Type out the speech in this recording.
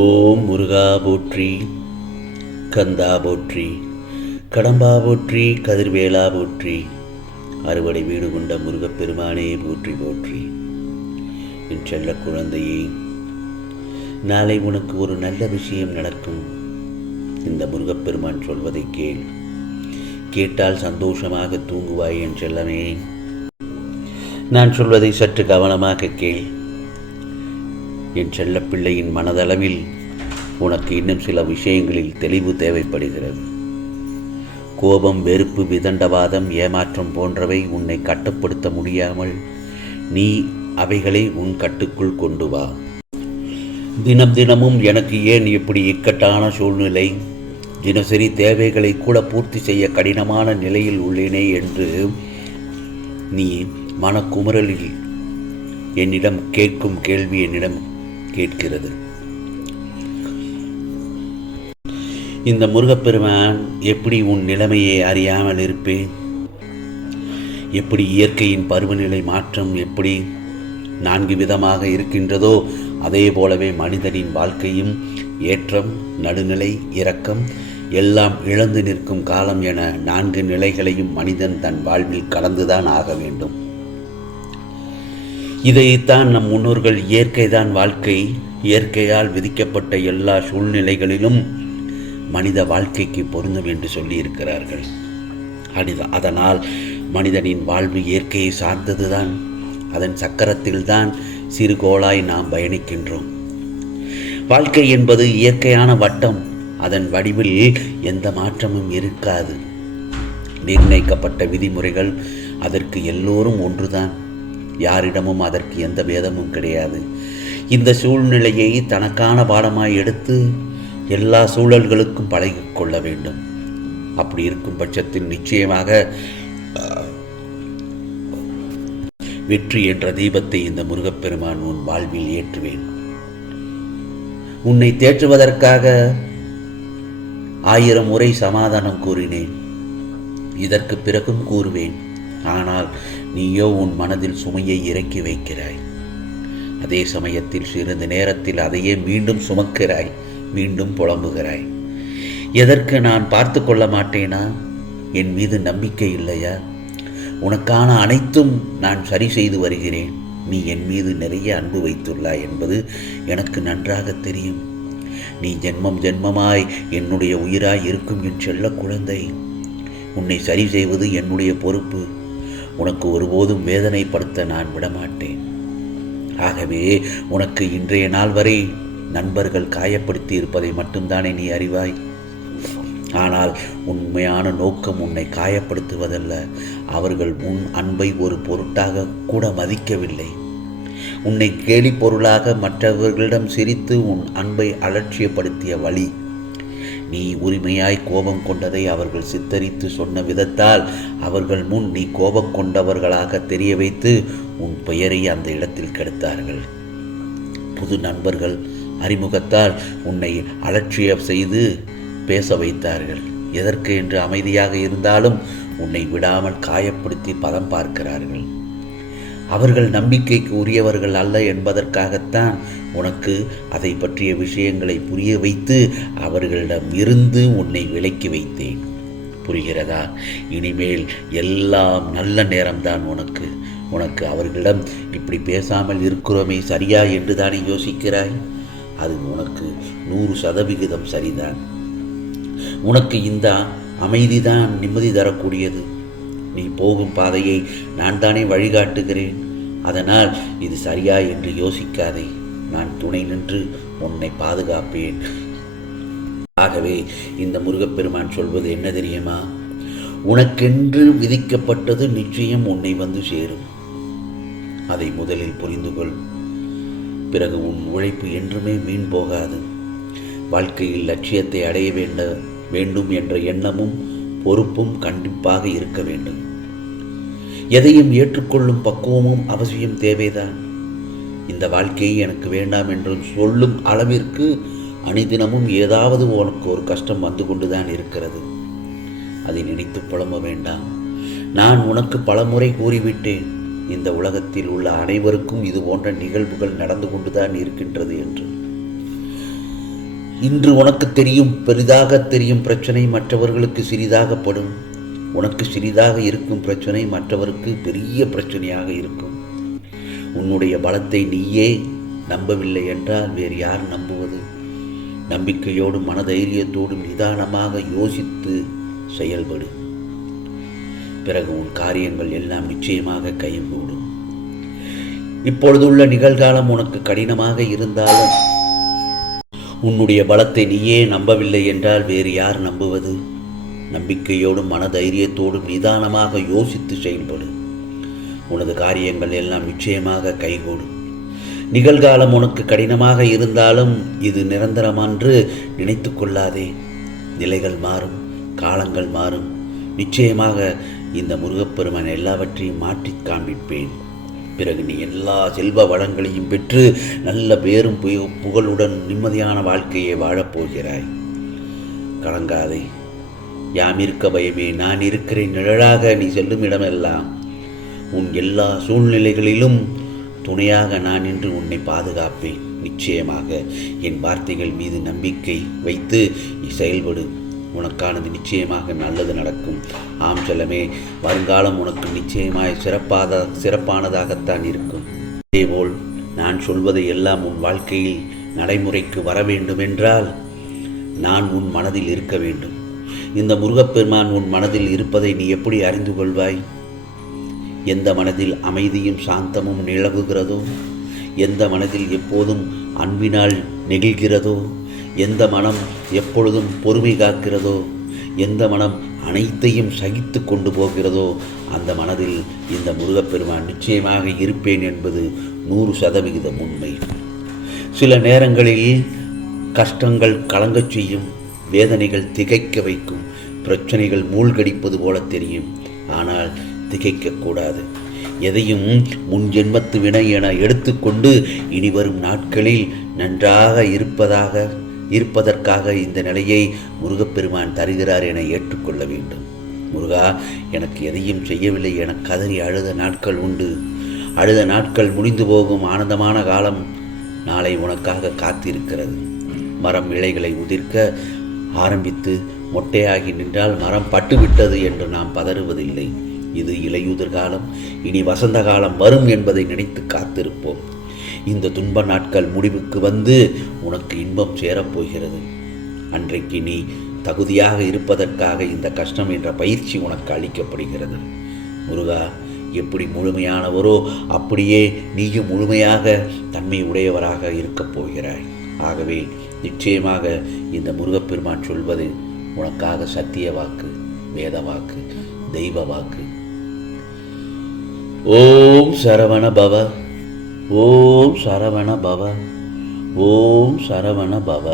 ஓம் முருகா போற்றி கந்தா போற்றி கடம்பா போற்றி கதிர்வேலா போற்றி அறுவடை வீடு கொண்ட முருகப்பெருமானே போற்றி போற்றி. என் செல்ல குழந்தையே நாளை உனக்கு ஒரு நல்ல விஷயம் நடக்கும். இந்த முருகப்பெருமான் சொல்வதை கேள். கேட்டால் சந்தோஷமாக தூங்குவாய் என் செல்லமே. நான் சொல்வதை சற்று கவனமாக கேள். என் செல்லப்பிள்ளையின் மனதளவில் உனக்கு இன்னும் சில விஷயங்களில் தெளிவு தேவைப்படுகிறது. கோபம் வெறுப்பு விதண்டவாதம் ஏமாற்றம் போன்றவை உன்னை கட்டுப்படுத்த முடியாமல் நீ அவைகளை உன் கட்டுக்குள் கொண்டு வா. தினம் தினமும் எனக்கு ஏன் இப்படி இக்கட்டான சூழ்நிலை? தினசரி தேவைகளை கூட பூர்த்தி செய்ய கடினமான நிலையில் உள்ளேனே என்று நீ மனக்குமுறலில் என்னிடம் கேட்கும் கேள்வி என்னிடம் கேட்கிறது. இந்த முருகப்பெருமான் எப்படி உன் நிலைமையை அறியாமல் இருப்பேன்? எப்படி இயற்கையின் பருவநிலை மாற்றம் எப்படி நான்கு விதமாக இருக்கின்றதோ அதே போலவே மனிதனின் வாழ்க்கையும் ஏற்றம் நடுநிலை இரக்கம் எல்லாம் இழந்து நிற்கும் காலம் என நான்கு நிலைகளையும் மனிதன் தன் வாழ்வில் கடந்துதான் ஆக வேண்டும். இதைத்தான் நம் முன்னோர்கள் இயற்கைதான் வாழ்க்கை இயற்கையால் விதிக்கப்பட்ட எல்லா சூழ்நிலைகளிலும் மனித வாழ்க்கைக்கு பொருந்தும் என்று சொல்லியிருக்கிறார்கள். அனித அதனால் மனிதனின் வாழ்வு இயற்கையை சார்ந்ததுதான். அதன் சக்கரத்தில்தான் சிறுகோளாய் நாம் பயணிக்கின்றோம். வாழ்க்கை என்பது இயற்கையான வட்டம். அதன் வடிவில் எந்த மாற்றமும் இருக்காது. நிர்ணயிக்கப்பட்ட விதிமுறைகள் அதற்கு எல்லோரும் ஒன்றுதான். யாரிடமும் அதற்கு எந்த பேதமும் கிடையாது. இந்த சூழ்நிலையை தனக்கான பாடமாய் எடுத்து எல்லா சூழல்களுக்கும் பழகி கொள்ள வேண்டும். அப்படி இருக்கும் பட்சத்தில் நிச்சயமாக வெற்றி என்ற தீபத்தை இந்த முருகப்பெருமான் உன் வாழ்வில் ஏற்றுவேன். உன்னை தேற்றுவதற்காக ஆயிரம் முறை சமாதானம் கூறினேன். இதற்கு பிறகும் கூறுவேன். ஆனால் நீயோ உன் மனதில் சுமையை இறக்கி வைக்கிறாய். அதே சமயத்தில் சிறிது நேரத்தில் அதையே மீண்டும் சுமக்கிறாய். மீண்டும் புலம்புகிறாய். எதற்கு நான் பார்த்து கொள்ள மாட்டேனா? என் மீது நம்பிக்கை இல்லையா? உனக்கான அனைத்தும் நான் சரி செய்து வருகிறேன். நீ என் மீது நிறைய அன்பு வைத்துள்ளாய் என்பது எனக்கு நன்றாக தெரியும். நீ ஜென்மம் ஜென்மமாய் என்னுடைய உயிராய் இருக்கும் என் செல்ல குழந்தை. உன்னை சரி செய்வது என்னுடைய பொறுப்பு. உனக்கு ஒருபோதும் வேதனைப்படுத்த நான் விடமாட்டேன். ஆகவே உனக்கு இன்றைய நாள் வரை நண்பர்கள் காயப்படுத்தி இருப்பதை மட்டும்தானே நீ அறிவாய். ஆனால் உண்மையான நோக்கம் உன்னை காயப்படுத்துவதல்ல. அவர்கள் உன் அன்பை ஒரு பொருட்டாக கூட மதிக்கவில்லை. உன்னை கேலி பொருளாக மற்றவர்களிடம் சிரித்து உன் அன்பை அலட்சியப்படுத்திய வழி நீ உரிமையாய் கோபம் கொண்டதை அவர்கள் சித்தரித்து சொன்ன விதத்தால் அவர்கள் முன் நீ கோபம் கொண்டவர்களாக தெரிய வைத்து உன் பெயரை அந்த இடத்தில் கெடுத்தார்கள். புது நண்பர்கள் அறிமுகத்தால் உன்னை அலட்சியம் செய்து பேச வைத்தார்கள். எதற்கு என்று அமைதியாக இருந்தாலும் உன்னை விடாமல் காயப்படுத்தி பதம் பார்க்கிறார்கள். அவர்கள் நம்பிக்கைக்கு உரியவர்கள் அல்ல என்பதற்காகத்தான் உனக்கு அதை பற்றிய விஷயங்களை புரிய வைத்து அவர்களிடம் இருந்து உன்னை விலக்கி வைத்தேன். புரிகிறதா? இனிமேல் எல்லாம் நல்ல நேரம்தான் உனக்கு. உனக்கு அவர்களிடம் இப்படி பேசாமல் இருக்கிறோமே சரியா என்று தானே யோசிக்கிறாய்? அது உனக்கு நூறு சதவிகிதம் சரிதான். உனக்கு இந்த அமைதிதான் நிம்மதி தரக்கூடியது. நீ போகும் பாதையை நான் தானே வழிகாட்டுகிறேன். அதனால் இது சரியா என்று யோசிக்காதே. நான் துணை நின்று உன்னை பாதுகாப்பேன். ஆகவே இந்த முருகப்பெருமான் சொல்வது என்ன தெரியுமா? உனக்கென்று விதிக்கப்பட்டது நிச்சயம் உன்னை வந்து சேரும். அதை முதலில் புரிந்து கொள் பிறகு உன் உழைப்பு என்றுமே மீன் போகாது. வாழ்க்கையில் லட்சியத்தை அடைய வேண்ட வேண்டும் என்ற எண்ணமும் பொறுப்பும் கண்டிப்பாக இருக்க வேண்டும். எதையும் ஏற்றுக்கொள்ளும் பக்குவமும் அவசியம் தேவைதான். இந்த வாழ்க்கையை எனக்கு வேண்டாம் என்று சொல்லும் அளவிற்கு அணிதினமும் ஏதாவது உனக்கு ஒரு கஷ்டம் வந்து கொண்டுதான் இருக்கிறது. அதை நினைத்து புலம்ப வேண்டாம். நான் உனக்கு பலமுறை கூறிவிட்டேன். இந்த உலகத்தில் உள்ள அனைவருக்கும் இது போன்ற நிகழ்வுகள் நடந்து கொண்டுதான் இருக்கின்றது என்று. இன்று உனக்கு தெரியும் பெரிதாக தெரியும் பிரச்சனை மற்றவர்களுக்கு சிறிதாகப்படும். உனக்கு சிறிதாக இருக்கும் பிரச்சனை மற்றவருக்கு பெரிய பிரச்சனையாக இருக்கும். உன்னுடைய பலத்தை நீயே நம்பவில்லை என்றால் வேறு யார் நம்புவது? நம்பிக்கையோடும் மனதைரியத்தோடும் நிதானமாக யோசித்து செயல்படு. பிறகு உன் காரியங்கள் எல்லாம் நிச்சயமாக கைகூடும் இப்பொழுதுள்ள நிகழ்காலம் உனக்கு கடினமாக இருந்தாலும் உன்னுடைய பலத்தை நீயே நம்பவில்லை என்றால் வேறு யார் நம்புவது? நம்பிக்கையோடும் மனதைரியத்தோடும் நிதானமாக யோசித்து செயல்படு. உனது காரியங்கள் எல்லாம் நிச்சயமாக கைகூடும். நிகழ்காலம் உனக்கு கடினமாக இருந்தாலும் இது நிரந்தரமன்று நினைத்து கொள்ளாதே. நிலைகள் மாறும் காலங்கள் மாறும். நிச்சயமாக இந்த முருகப்பெருமான் எல்லாவற்றையும் மாற்றிக் காண்பிப்பேன். பிறகு நீ எல்லா செல்வ வளங்களையும் பெற்று நல்ல பேரும் புய- புகழுடன் நிம்மதியான வாழ்க்கையை வாழப்போகிறாய் கலங்காதே. யாம் இருக்க பயமே நான் இருக்கிறேன் நிழலாக நீ செல்லும் இடமெல்லாம். உன் எல்லா சூழ்நிலைகளிலும் துணையாக நான் நின்று உன்னை பாதுகாப்பேன். நிச்சயமாக என் வார்த்தைகள் மீது நம்பிக்கை வைத்து நீ செயல்படு. உனக்கானது நிச்சயமாக நல்லது நடக்கும். ஆம் செல்லமே வருங்காலம் உனக்கு நிச்சயமாய் சிறப்பாத சிறப்பானதாகத்தான் இருக்கும். அதேபோல் நான் சொல்வதை எல்லாம் உன் வாழ்க்கையில் நடைமுறைக்கு வர வேண்டுமென்றால் நான் உன் மனதில் இருக்க வேண்டும். இந்த முருகப்பெருமான் உன் மனதில் இருப்பதை நீ எப்படி அறிந்து கொள்வாய்? எந்த மனதில் அமைதியும் சாந்தமும் நிலவுகிறதோ? எந்த மனதில் எப்போதும் அன்பினால் நெகிழ்கிறதோ? எந்த மனம் எப்பொழுதும் பொறுமை காக்கிறதோ? எந்த மனம் அனைத்தையும் சகித்து கொண்டு போகிறதோ? அந்த மனதில் இந்த முருகப்பெருமான் நிச்சயமாக இருப்பேன் என்பது நூறு சதவிகிதம் உண்மை. சில நேரங்களில் கஷ்டங்கள் கலங்கச் செய்யும். வேதனைகள் திகைக்க வைக்கும். பிரச்சனைகள் மூழ்கடிப்பது போல தெரியும். ஆனால் திகைக்கக்கூடாது எதையும் முன் ஜென்மத்து வினை என எடுத்துக்கொண்டு இனி வரும் நாட்களில் நன்றாக இருப்பதாக இருப்பதற்காக இந்த நிலையை முருகப்பெருமான் தருகிறார் என ஏற்றுக்கொள்ள வேண்டும். முருகா எனக்கு எதையும் செய்யவில்லை என கதறி அழுத நாட்கள் உண்டு. அழுத நாட்கள் முடிந்து போகும் ஆனந்தமான காலம் நாளை உனக்காக காத்திருக்கிறது. மரம் இலைகளை உதிர்க்க ஆரம்பித்து மொட்டையாகி நின்றால் மரம் பட்டுவிட்டது என்று நாம் பதறுவதில்லை. இது இலையுதிர் காலம் இனி வசந்த காலம் வரும் என்பதை நினைத்து காத்திருப்போம். இந்த துன்ப நாட்கள் முடிவுக்கு வந்து உனக்கு இன்பம் சேரப்போகிறது. அன்றைக்கு நீ தகுதியாக இருப்பதற்காக இந்த கஷ்டம் என்ற பயிற்சி உனக்கு அளிக்கப்படுகிறது. முருகா எப்படி முழுமையானவரோ அப்படியே நீயும் முழுமையாக தன்மை உடையவராக இருக்கப் போகிறாய். ஆகவே நிச்சயமாக இந்த முருகப்பெருமான் சொல்வது உனக்காக சத்திய வாக்கு வேத வாக்கு தெய்வ வாக்கு. ஓம் சரவண பவ ஓம் சரவண பவ ஓம் சரவண பவ.